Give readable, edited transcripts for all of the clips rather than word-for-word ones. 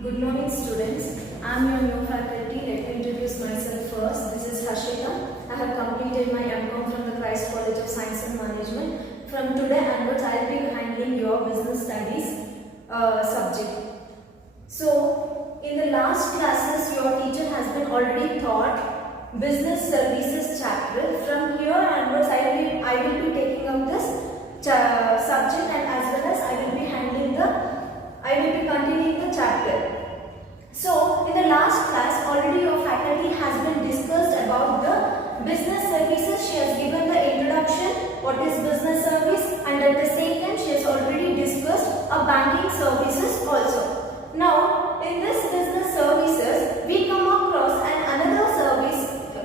Good morning students. I am your new faculty. Let me introduce myself first. This is Harshita. I have completed my M.Com from the Christ College of Science and Management. From today onwards, I will be handling your business studies subject. So, in the last classes, your teacher has been already taught business services chapter. From here onwards, I will be taking up this subject, and as well as I will be continuing the chapter. So, in the last class, already your faculty has been discussed about the business services. She has given the introduction, what is business service, and at the same time, she has already discussed a banking services also. Now, in this business services, we come across another service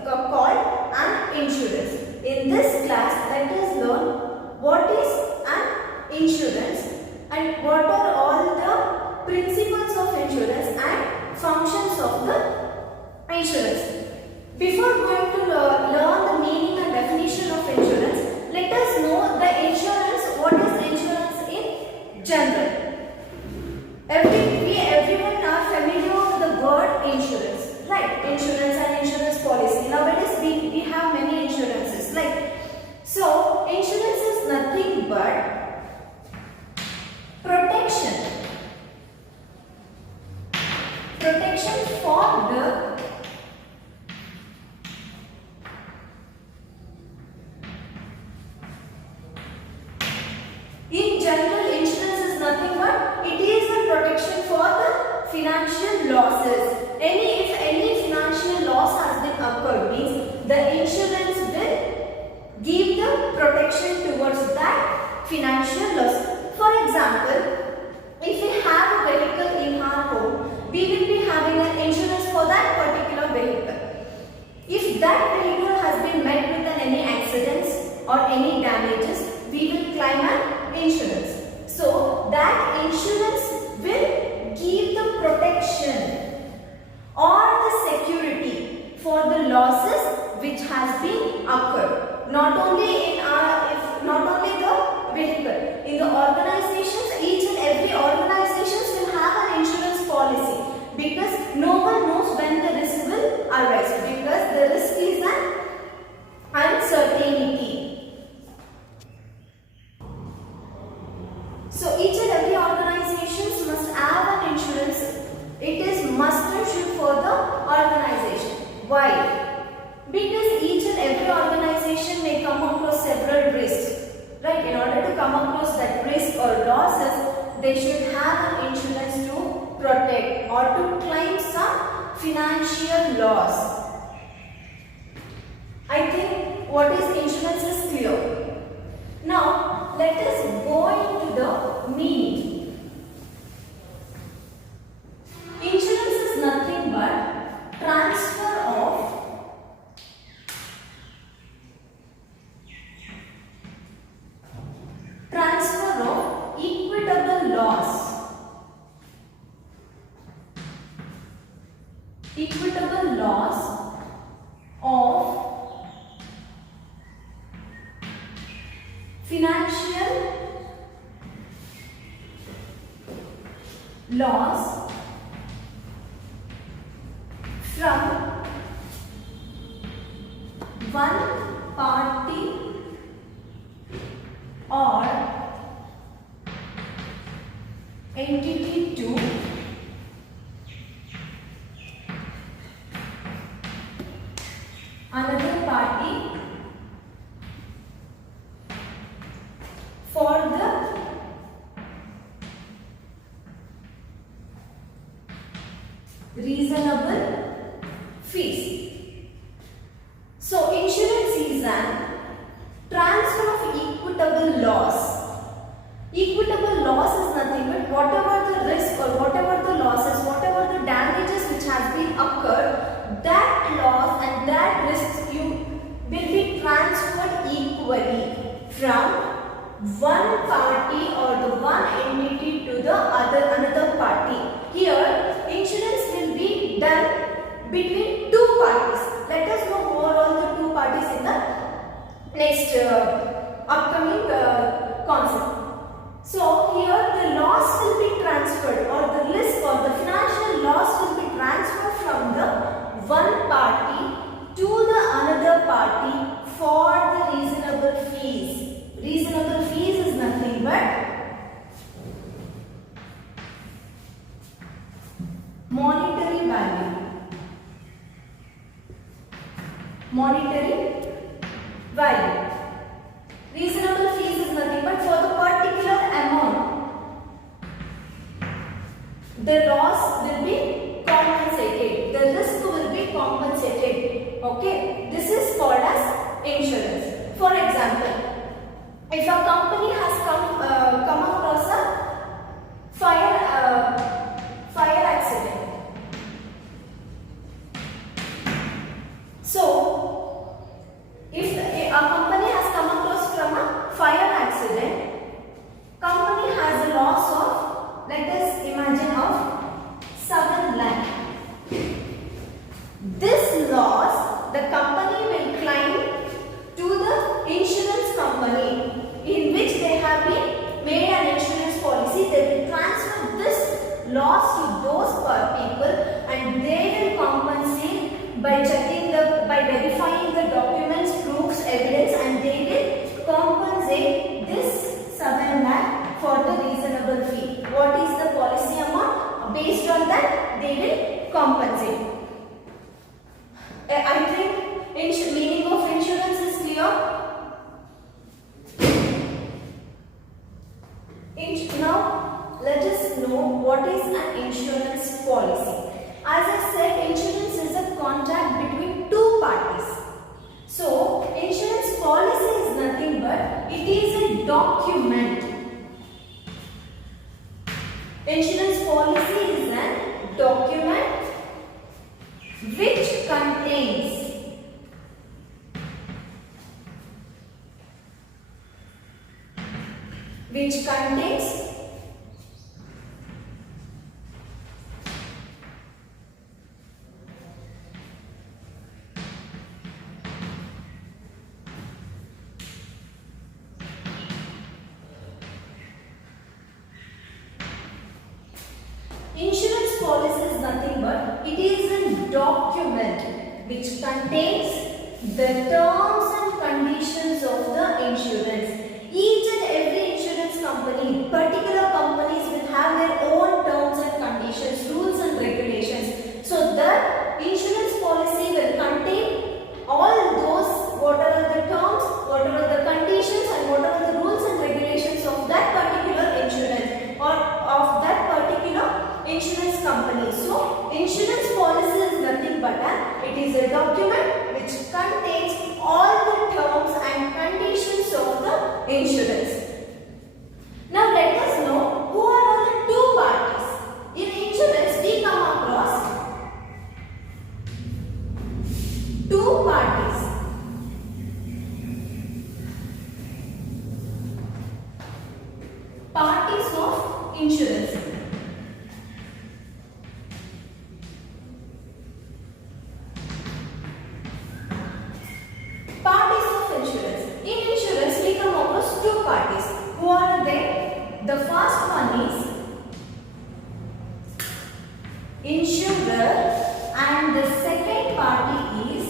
called an insurance. In this class, let us learn what is an insurance and what are all the principles of insurance and functions of the insurance. Before going to learn the meaning and definition of insurance, let us know the insurance. What is insurance in general? Everyone are familiar with the word insurance, right? Insurance and insurance policy. Nowadays we have many insurances, like, so insurance is nothing but protection for the in general, insurance is nothing but it is a protection for the financial losses. If any financial loss has been occurred, means the insurance will give the protection towards that financial loss. For example, if we have a vehicle in our home, we will be having an insurance for that particular vehicle. If that vehicle has been met with any accidents or any damages, we will claim an insurance. So that insurance will give the protection or the security for the losses which has been occurred. Not only the vehicle, in the organizations, each and every organizations will have an insurance policy, because no one knows when the risk will arise, because the risk is an uncertainty. So each and every organizations must have an insurance. It is must and should for the organization. Why? Because each and every organization may come across several risks. Right, in order to come across that risk or losses, they should have an insurance to protect or to claim some financial loss. I think what is insurance is clear. Now, let us go into the meaning. Insurance is nothing but transfer of equitable loss. Equitable loss of financial loss from one party or entity to another party for the reasonable fees. So insurance is an transfer of equitable loss. Equitable loss is nothing but whatever the risk or whatever the losses, whatever the damages which has been occurred, that loss and that risk will be transferred equally from one party or the one entity to the another party. Here, insurance will be done between two parties. Let us know more on the two parties in the next upcoming concept. So here the loss will be transferred, or the risk or the financial monetary value. Monetary value. Reasonable fees is nothing but for the particular amount, the loss will be compensated. The risk will be compensated. Okay, this is called as insurance. For example, if a company has come across a fire accident, so if a company has come across from a fire accident, company has a loss of, let us imagine, of 7 lakh. This loss the company will claim to the insurance company, in which they have been made an insurance policy. They will transfer this loss to those people, and they will compensate by verifying the documents, proofs, evidence, and they will compensate this 7 lakh for the reasonable fee. What is the policy amount? Based on that, they will compensate. I think meaning of insurance is clear. Now, let us know what is an insurance policy. As I said, insurance is a contract between two parties. So, insurance policy is nothing but it is a document. Insurance policy is a document which contains insurance policy is nothing but it is a document which contains the terms and conditions of the insurance. Each and every insurance company, particular companies will have their own terms and conditions, rules and regulations. So that insurance policy will contain all those, what are the terms, what are the conditions, and what are the rules and regulations of that particular insurance or of that particular insurance company. So, insurance policy is nothing but it is a document which contains all the terms and conditions of the insurance. Now, let us know who are all the two parties. In insurance, we come across two parties. Parties of insurance. Parties of insurance. In insurance, we come across two parties. Who are they? The first one is insurer, and the second party is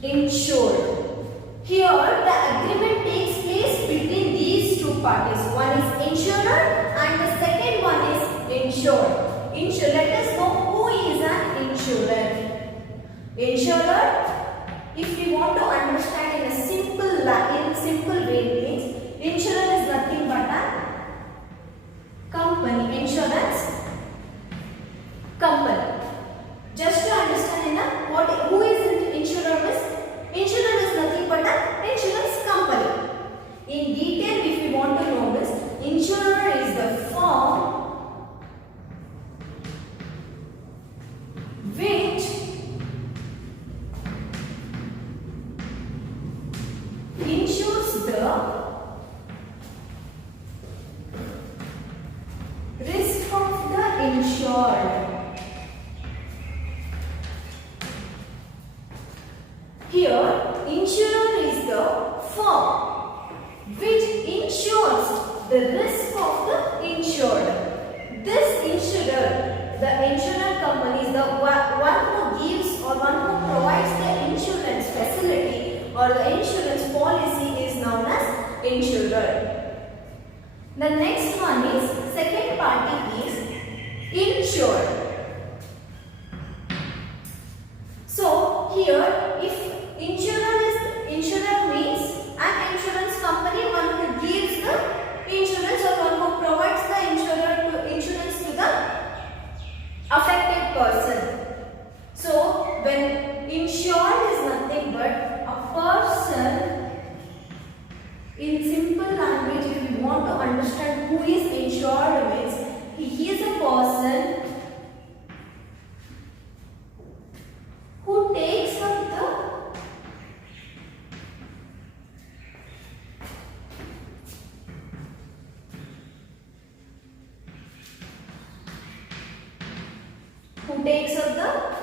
insured. Here, the agreement takes place between these two parties. One is insurer, and the second one is insured. Let us know who is an insurer. Insurer, if we want to understand in a simple way, means insurer is nothing but a company. Insurance company. Just to understand who is insurer is? Insurer is nothing but an insurance company. In detail, if we want to know this, insurer is the firm which insures the risk of the insured. Here, insurer is the firm which insures the risk of the insured. This insurer, the insurance company, is the one who gives or one who provides the insurance facility or the insurance policy is known as insurer. The next one is second party is takes up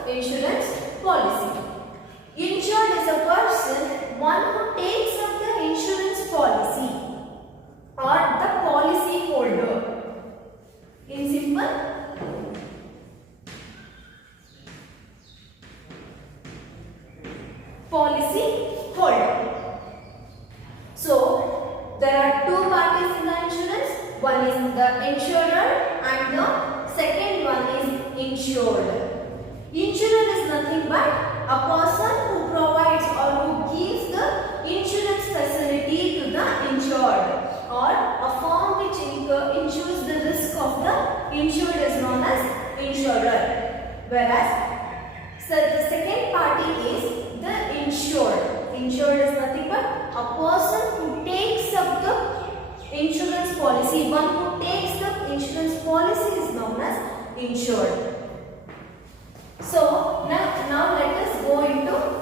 the insurance policy. Insured is a person, one who takes up the insurance policy or the policy holder. In simple, policy holder. So there are two parties in the insurance. One is the insurer and the second one is insured. Insurer is nothing but a person who provides or who gives the insurance facility to the insured, or a firm which insures the risk of the insured is known as insurer. Whereas the second party is the insured. Insured is nothing but a person who takes up the insurance policy. One who takes the insurance policy is known as insured. So now let us go into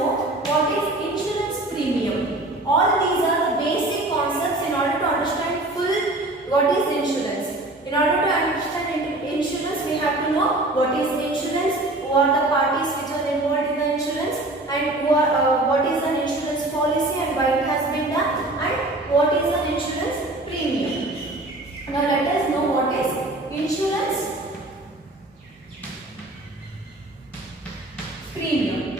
know what is insurance premium. All these are the basic concepts in order to understand full what is insurance. In order to understand insurance, we have to know what is insurance, who are the parties which are involved in the insurance, and what is an insurance policy and why it has been done, and what is an insurance premium. Now let us know what is insurance premium.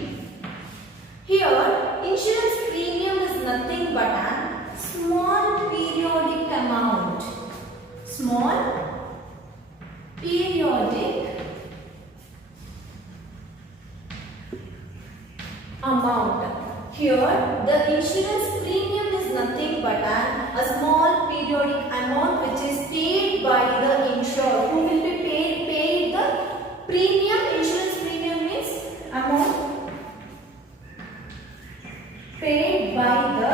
Here, insurance premium is nothing but a small periodic amount. Small periodic amount. Here, the insurance premium is nothing but a small periodic amount which is paid by the insured. Who will be paid the premium? Insurance premium means amount paid by the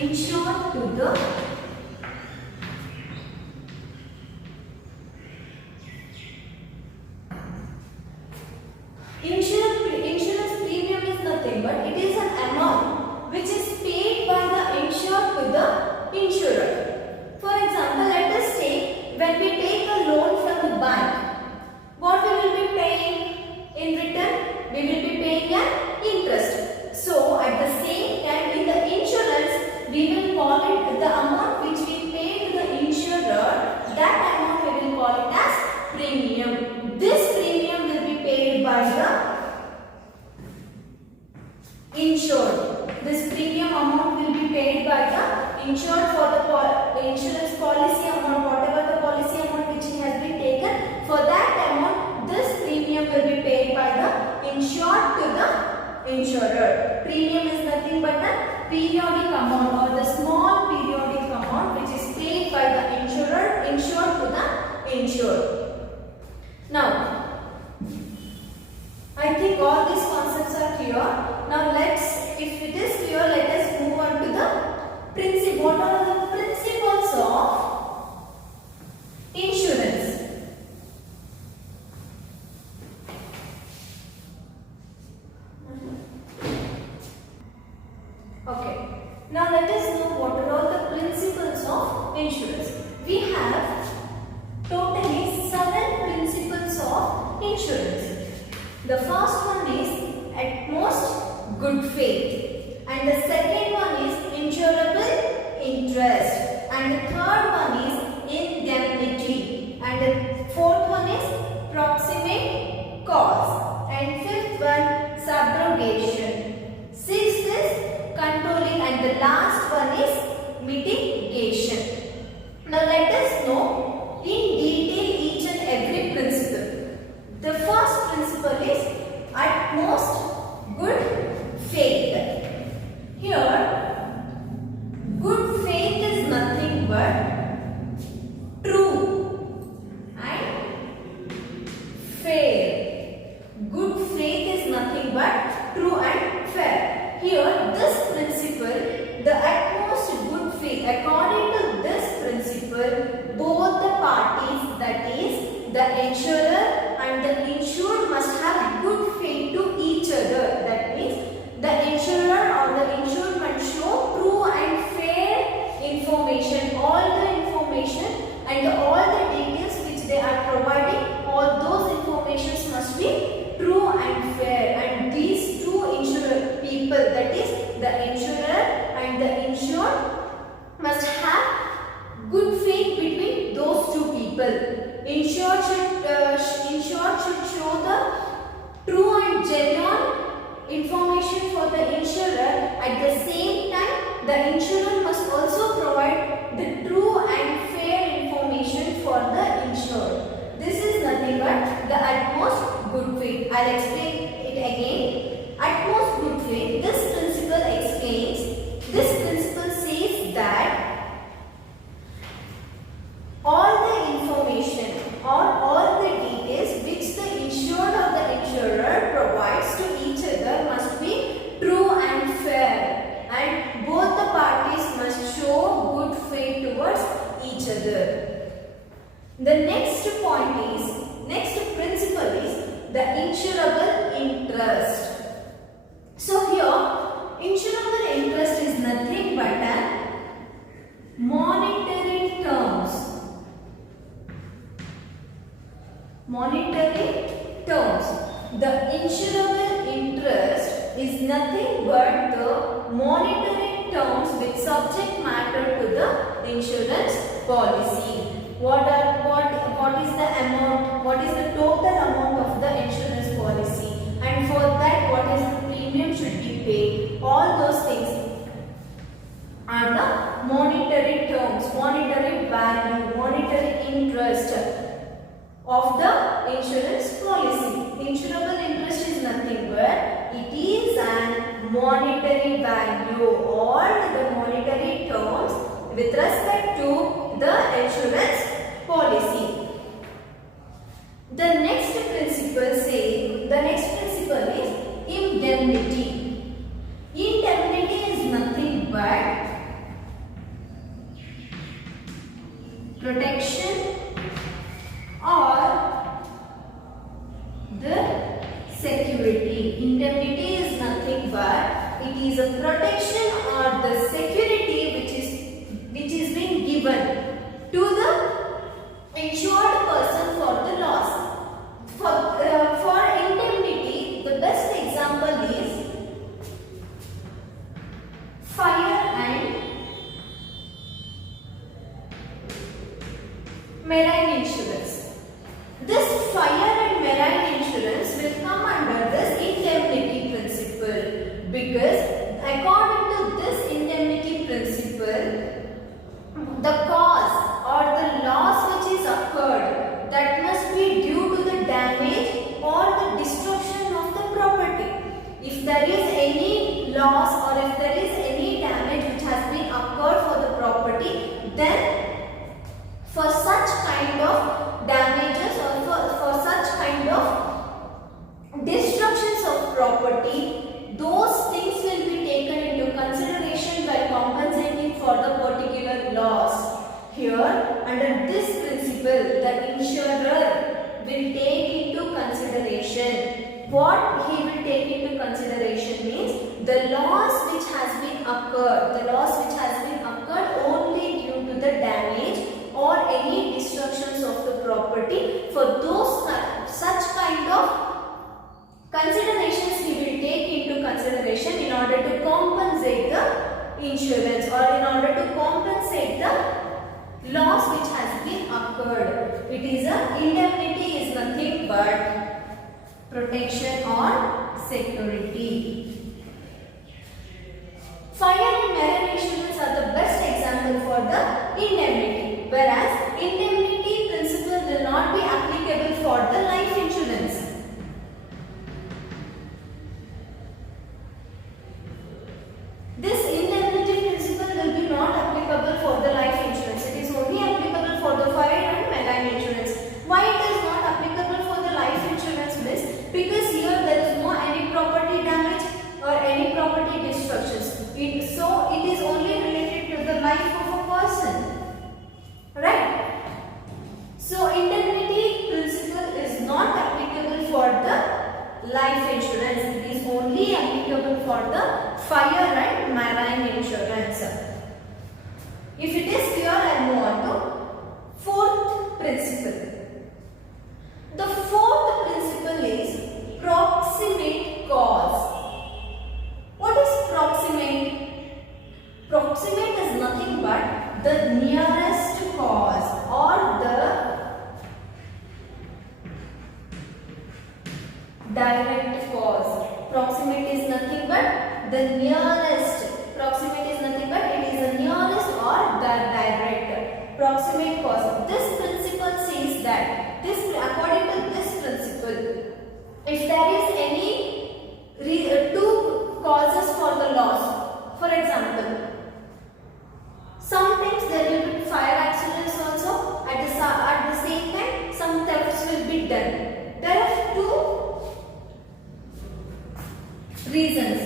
insured to the insurance premium is nothing but it is an amount which is paid by the insured to the insurer. For example, let us say when we take a loan from the bank, what we will be paying in return? We will be paying an interest. So at the same time in the insurance, we will call it the amount which we pay to the insurer. That amount we will call it as premium. This premium will be paid by the insured. This premium amount will be paid by the insured for the insurance policy amount, whatever the policy amount which has been taken. For that amount, this premium will be paid by the insured to the insurer. Premium is nothing but a periodic amount or the small periodic amount which is paid by the insured to the insured. Now, I think all these concepts are clear. Now if it is clear, let us move on to the principle. What are the principles of insurance? Okay. Now let us know what are all the principles of insurance. We have totally 7 principles of insurance. The first one is at most good faith, and the second one is insurable interest, and the third one is indemnity, and the fourth one is proximate cause, and fifth one subrogation, sixth is controlling, and the last one is mitigation. Now let us know in detail each and every principle. The first principle is at most good faith. Here, good faith is nothing but true and fair. Good faith is nothing but true and fair. Here, this principle, the utmost good faith, according to this principle, both the parties, that is the insurer and the insured, must have good faith to each other. That means the insured must have good faith between those two people. Insured should show the true and genuine information for the insurer. At the same time, the insurer must also provide the true and fair information for the insured. This is nothing but the utmost good faith. I'll explain it again. Utmost good faith. This principle explains, this principle says that all the information or all the details which the insured or the insurer provides to each other must be true and fair, and both the parties must show good faith towards each other. The next point is, next principle is the insurable interest. So here, insurable interest is nothing but an monetary terms. Monetary terms. The insurable interest is nothing but the monetary terms which subject matter to the insurance policy. What is the amount? What is the total amount of the insurance policy? And for that, what is the premium should be paid? All those things are the monetary terms, monetary value, monetary interest of the insurance policy. Insurable interest is nothing but it is an monetary value or the monetary terms with respect to the insurance policy. The next principle is indemnity. Indemnity is nothing but protection or the security. Indemnity is nothing but it is a protection or the security which is being given to the insured person for the loss. For indemnity, the best example is fire and marine insurance. This fire and marine insurance will come under this indemnity principle, because according to this indemnity principle, the cause or the loss which is occurred, that must be due to the damage or the destruction of the property. If there is any loss or if there is any damage which has been occurred for the property, then for such kind of damages or for such kind of destructions of property, those things will be taken into consideration by compensating for the particular loss. Here, under this principle, the insurer will take into consideration. What he will take into consideration means the loss which has been occurred, only due to the damage or any destructions of the property. For those such kind of considerations he will take into consideration in order to compensate the insurance or in order to compensate the loss which has been occurred. It is a indemnity is nothing but protection or security. Fire and marine insurance are the best example for the indemnity, whereas indemnity principle will not be applicable for the life insurance. This indemnity principle will be not applicable for the life insurance. It is only applicable for the fire and marine insurance. Why it is not applicable for the life insurance means because here there is no any property damage or any property destructions. So it is only related to the life of a person. Right? So indemnity principle is not applicable for the life insurance. It is only applicable for the fire and marine insurance. If it is clear, I move on to fourth principle. The fourth principle is proximate cause. What is proximate? Proximate is nothing but direct cause. Proximate is nothing but the nearest. Proximate is nothing but it is the nearest or the direct. Proximate cause. This principle says that according to this principle, if there is any two causes for the loss, for example, sometimes there will be fire accidents also, at the same time some thefts will be done. There are two reasons.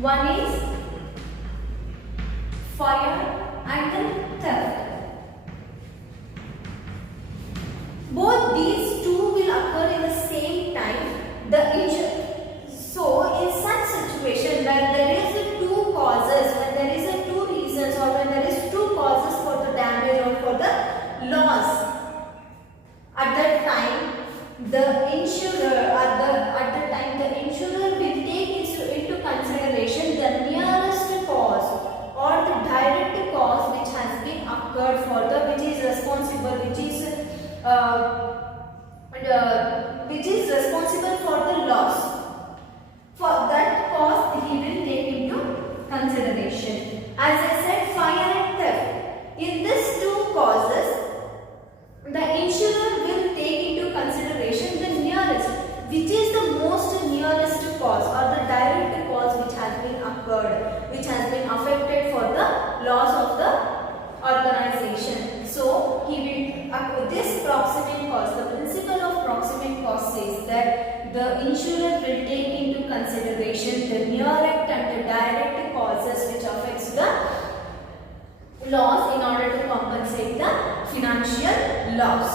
One is fire and then theft. Both these two will occur in the same time. So in such situation where there is two causes, when there is two reasons, or when there is two causes for the damage or for the loss, at that time the insurer will take into consideration the nearest cause or the direct cause which has been occurred for which is responsible for the loss. For that cause he will take into consideration. As I said, fire and theft. In these two causes, the insurer will take into consideration the nearest, which is the most nearest cause or the direct cause which has been occurred, which has been affected for the loss of the organization. So he will this proximate cause, the principle of proximate cause says that the insurer will take into consideration the nearest and the direct causes which affects the loss in order to compensate the financial loss.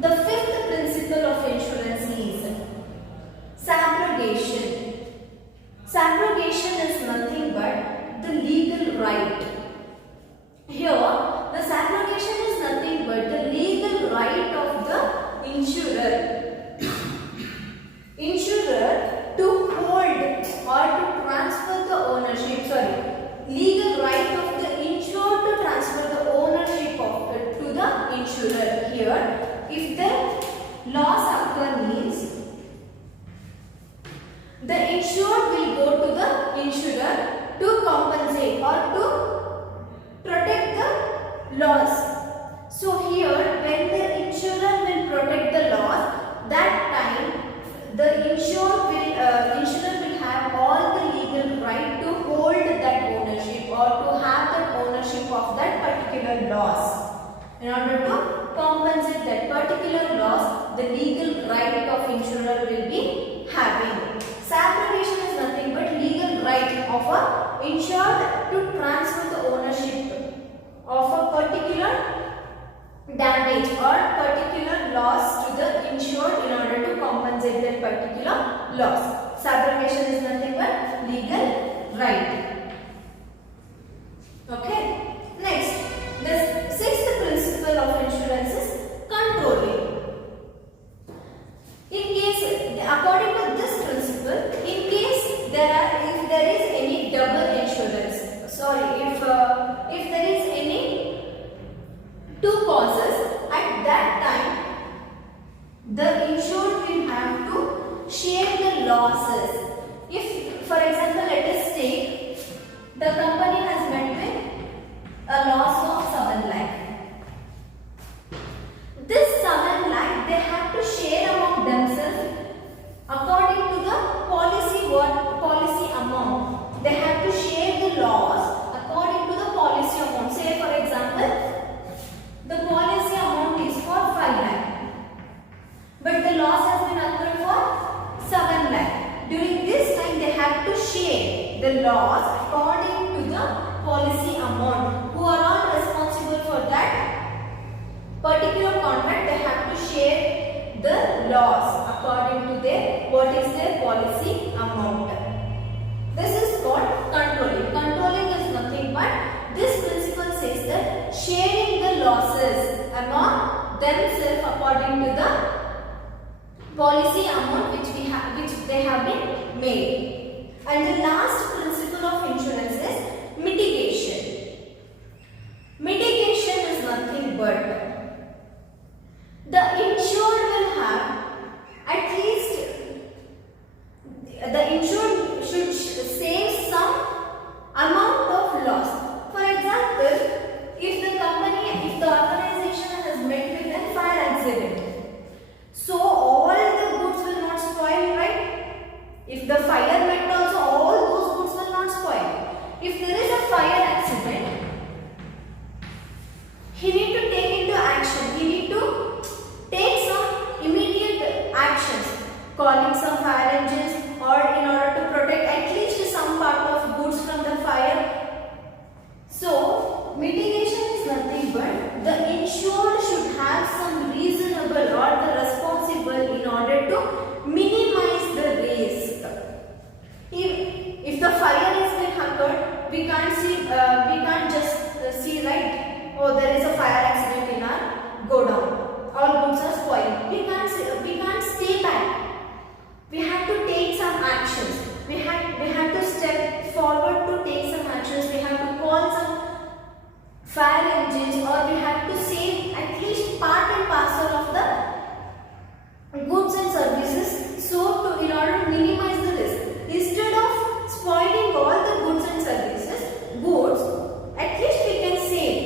The fifth principle of insurance is subrogation. Subrogation is nothing but the legal right. Here, the subrogation is nothing but the legal right of the insurer to hold or to transfer the ownership. Legal right of the insured to transfer the ownership of to the insurer. Here, if the loss occur means the insured will go to the insurer to compensate or to protect the loss. So here, when the insurer will protect the loss, that time the insurer will have all the legal right to hold that ownership or to have that ownership of that particular loss. In order to compensate that particular loss, the legal right of insurer will be having. Subrogation is nothing but legal right of a insured to transfer the ownership of a particular damage or particular loss to the insured in order to compensate that particular loss. Subrogation is nothing but legal right. Okay. Next, the sixth principle of insurance is controlling. In case, according to this principle, in case if there is any double insurance, if there is any two causes, at that time the insured will have to share the losses. If, for example, let us take the company has met with a loss of 7 lakh. This 7 lakh they have to share among themselves according to the policy amount. They have to share the loss according to the policy amount. Say for example, the policy amount is for 5 lakh, but the loss has been occurred for 7 lakh. During this time they have to share the loss according to the policy amount. Who are all responsible for that particular contract, they have to share the loss according to what is their policy amount. This is called controlling. Controlling is nothing but this principle says that sharing the losses among themselves according to the policy amount which they have been made. And the last principle of insurance is mitigation. Mitigation is nothing but calling some fire engines, or in order to protect at least some part of goods from the fire. So mitigation is nothing but the insured should have some reasonable or the responsible in order to minimize the risk. If the fire has been occurred, we can't just see, right? Oh, there is a fire accident in our godown. All goods are spoiled. We can't stay back. We have to take some actions. We have to step forward to take some actions. We have to call some fire engines, or we have to save at least part and parcel of the goods and services, so in order to minimize the risk. Instead of spoiling all the goods and services, at least we can save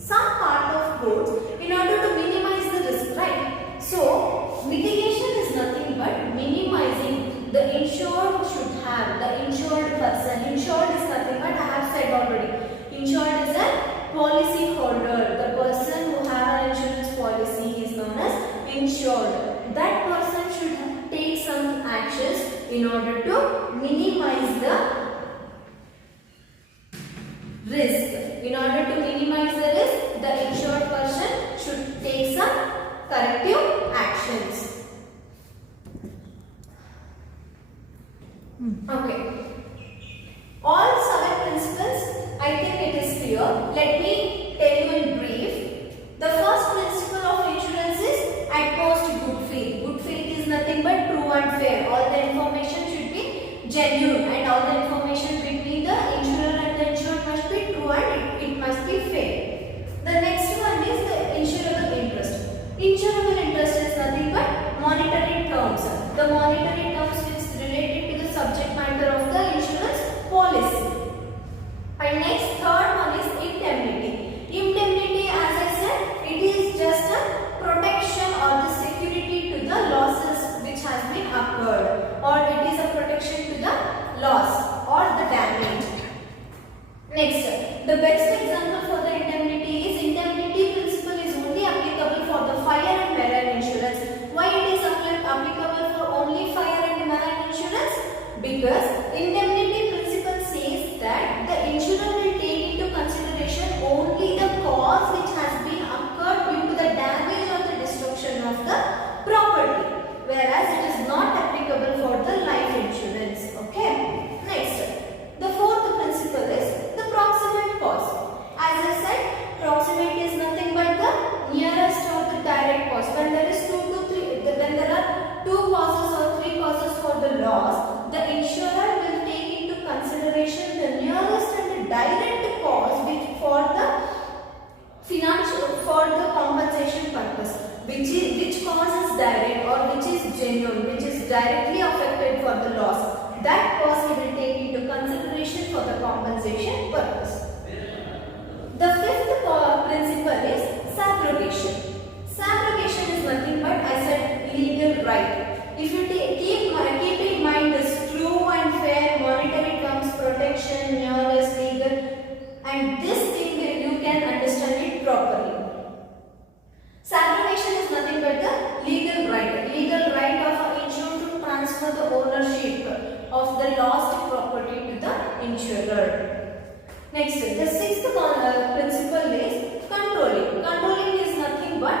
some part of goods in order to minimize the risk, right? So mitigation is nothing but minimizing. The insured should have, the insured person, insured is nothing but, I have said already, insured is a policy holder. The person who have an insurance policy is known as insured. That person should take some actions in order to minimize the risk. In order to minimize the risk, the insured person should take some corrective actions. Okay. All 7 principles, I think it is clear. Let me tell you in brief. The first principle of insurance is at most good faith. Good faith is nothing but true and fair. All the information should be genuine, and all the information between the insurer and the insured must be true, and it must be fair. The next one is the insurable interest. Insurable interest is nothing but monetary terms. The monetary terms which is related to the subject matter of the insurance policy. And next, third one is indemnity. Indemnity, as I said, it is just a protection or the security to the losses which has been occurred, or it is a protection to the loss or the damage. Next, the best example for the indemnity is indemnity principle is only applicable for the fire and marine insurance. Why it is applicable for only fire and marine insurance? Because indemnity principle says that the insurer will take into consideration only the cause which has been occurred due to the damage or the destruction of the property, whereas it is not applicable for the life insurance. Okay. Next, the fourth principle is the proximate cause. As I said, proximate is nothing but the nearest or the direct cause. When there is when there are 2 causes or 3 causes for the loss, the insurer will take into consideration the nearest and the direct cause which for the compensation purpose. Which cause is direct or which is genuine, which is directly affected for the loss. That cause he will take into consideration for the compensation purpose. The fifth principle is subrogation. Subrogation is nothing but, I said, legal right. If you keep in mind this true and fair, monetary terms, protection, nearest, legal, and this thing you can understand it properly. Subrogation is nothing but the legal right of an insured to transfer the ownership of the lost property to the insurer. Next, the sixth principle is controlling. Controlling is nothing but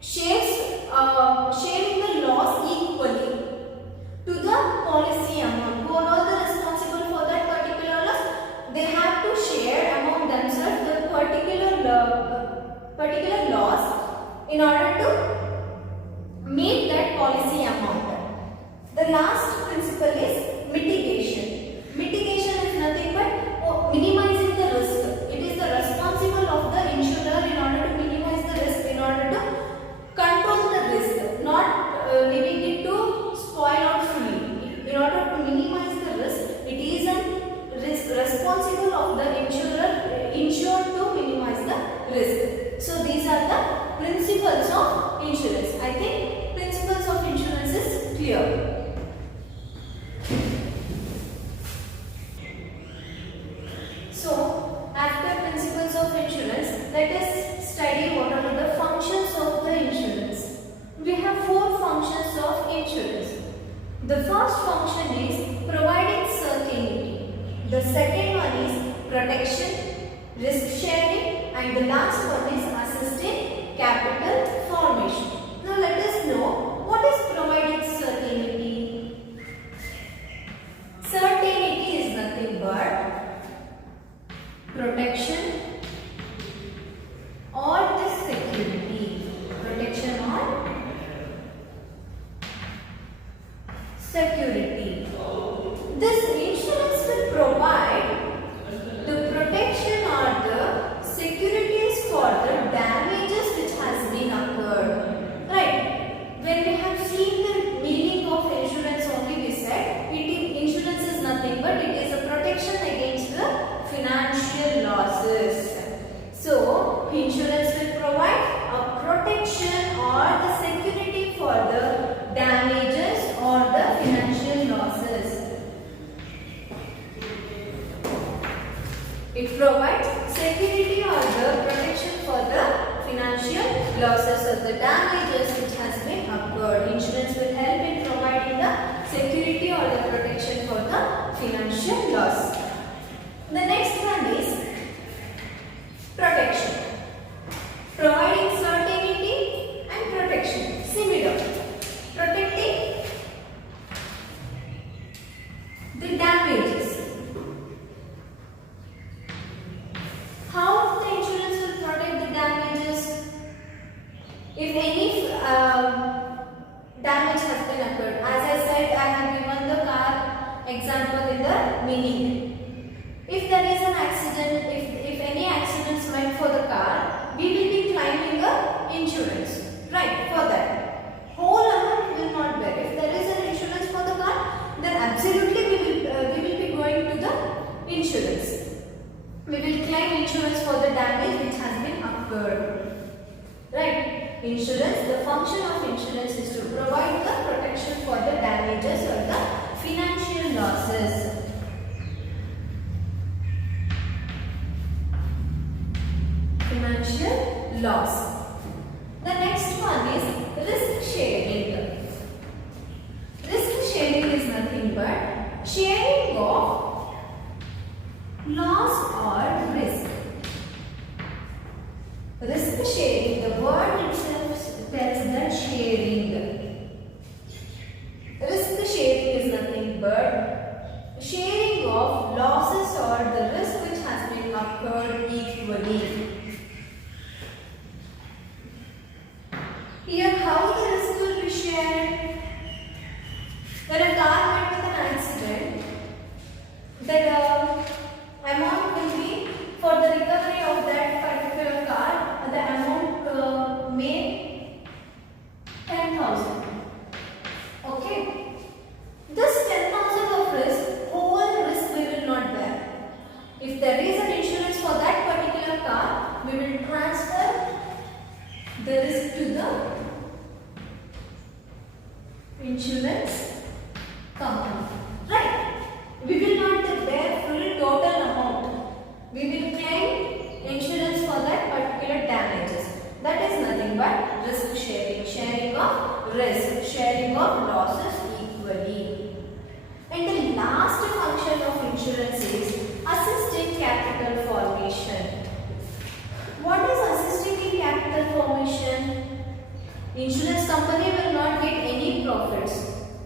sharing the loss equally to the policy amount. Who are all the responsible for that particular loss? They have to share among themselves the particular loss in order to meet that policy amount. The last principle is mitigation. Mitigation is nothing but minimizing the risk. It is the responsible of the insurer in order to minimize the risk, in order to control the risk, not leaving it to spoil out fully. In order to minimize the risk, it is a responsible of the insured to minimize the risk. So these are the principles of insurance. I think principles of insurance is clear. So after principles of insurance, let us study what are the functions of the insurance. We have 4 functions of insurance. losses or the damages which has been occurred. Insurance will help in providing the security or the protection for the financial loss. The next one is protection. Providing certainty and protection. Similar. Protecting the damages. How the insurance will protect the damages? If any damage has been occurred. As I said, I have given the car example in the meaning. If there is an accident, if any accidents meant for the car, we will be claiming the insurance, right, for that. Whole amount will not bear. If there is an insurance for the car, then absolutely we will be going to the insurance. We will claim insurance for the damage which has been occurred, right. Insurance, the function of insurance is to provide the protection for the damages or the financial losses. Financial loss. The next one is risk sharing. Risk sharing is nothing but sharing of loss or risk. Risk sharing, the word itself tells that sharing. Risk sharing is nothing but sharing of losses or the risk which has been occurred equally. Here, how the risk will be shared? When a car met with an accident, that amount will be for the recovery of that particular car. The amount may 10,000. Okay. This 10,000 of risk, whole risk we will not bear. If there is an insurance for that particular car, we will transfer the risk to the insurance company, right? We will not bear full total amount. We will claim insurance for that particular damages. That is nothing but risk sharing. Sharing of risk, sharing of losses equally. And the last function of insurance is assisting capital formation. What is assisting in capital formation? Insurance company will not get any profits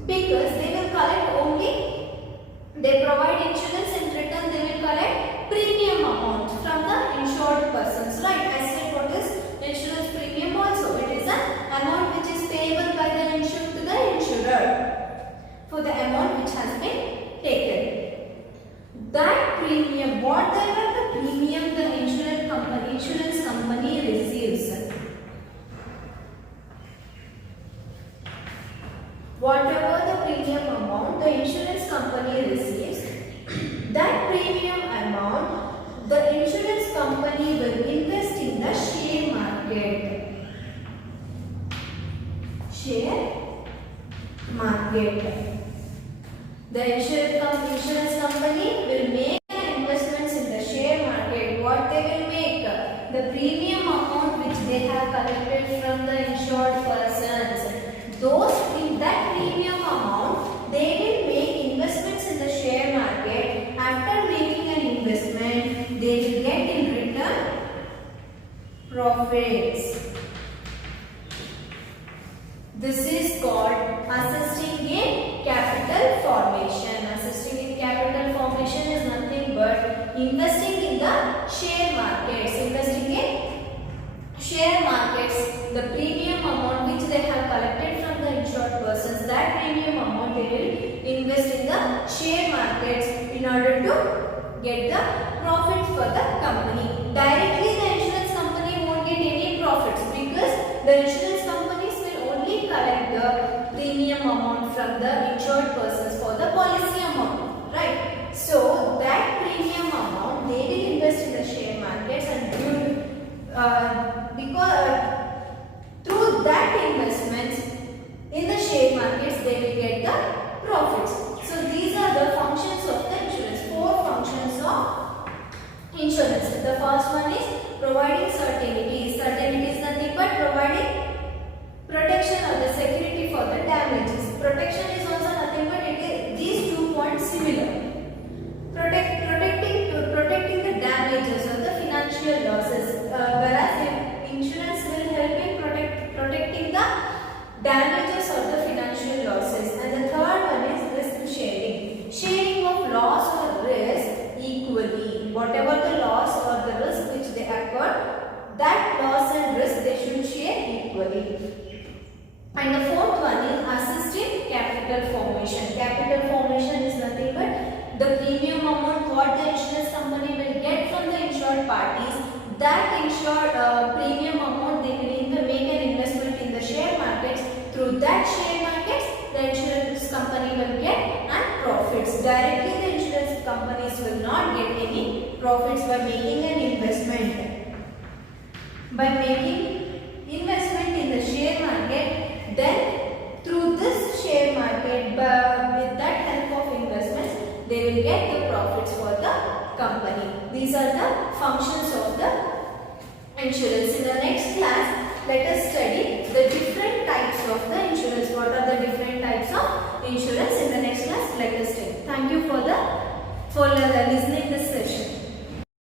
because they will collect only, they provide insurance, in return they will collect premium amount from the insured persons, right? I said what is insurance premium also. It is an amount which is payable by the insured to the insurer for the amount which has been taken. That premium, whatever the premium the insurance company receives, whatever the premium amount the insurance company receives, that premium amount the insurance company will invest in the share market. Share market. The insurance company will make investments in the share market. What they will make? The premium amount which they have collected from the insured persons. That premium amount, they will make investments in the share market. After making an investment, they will get in return profits. This is called assisting in capital formation. Assisting in capital formation is nothing but investing in the share markets. Investing in share markets, the premium amount which they have collected from the insured persons, that premium amount they will invest in the share markets in order to get the profits for the company. Directly the insurance company won't get any profits because the insurance companies will only collect the premium amount from the insured persons for the policy amount, right? So that premium amount they will invest in the share markets, and through that investments in the share markets they will get the profits. So these are the functions of the insurance. 4 functions of insurance. The first one is providing certainty. Certainty is nothing but providing damages or the financial losses. And the third one is risk sharing. Sharing of loss or risk equally. Whatever the loss or the risk which they occur, that loss and risk they should share equally. And the fourth one is assist in capital formation. Capital formation is nothing but the premium amount what the insurance company will get from the insured parties. That insured premium amount they will either make an investment in the share markets. Through that share markets, the insurance company will get and profits. Directly the insurance companies will not get any profits by making an investment. By making investment in the share market, then through this share market, with that help of investments, they will get the profits for the company. These are the functions of the insurance. In the next class, let us study the different types of the insurance. What are the different types of insurance?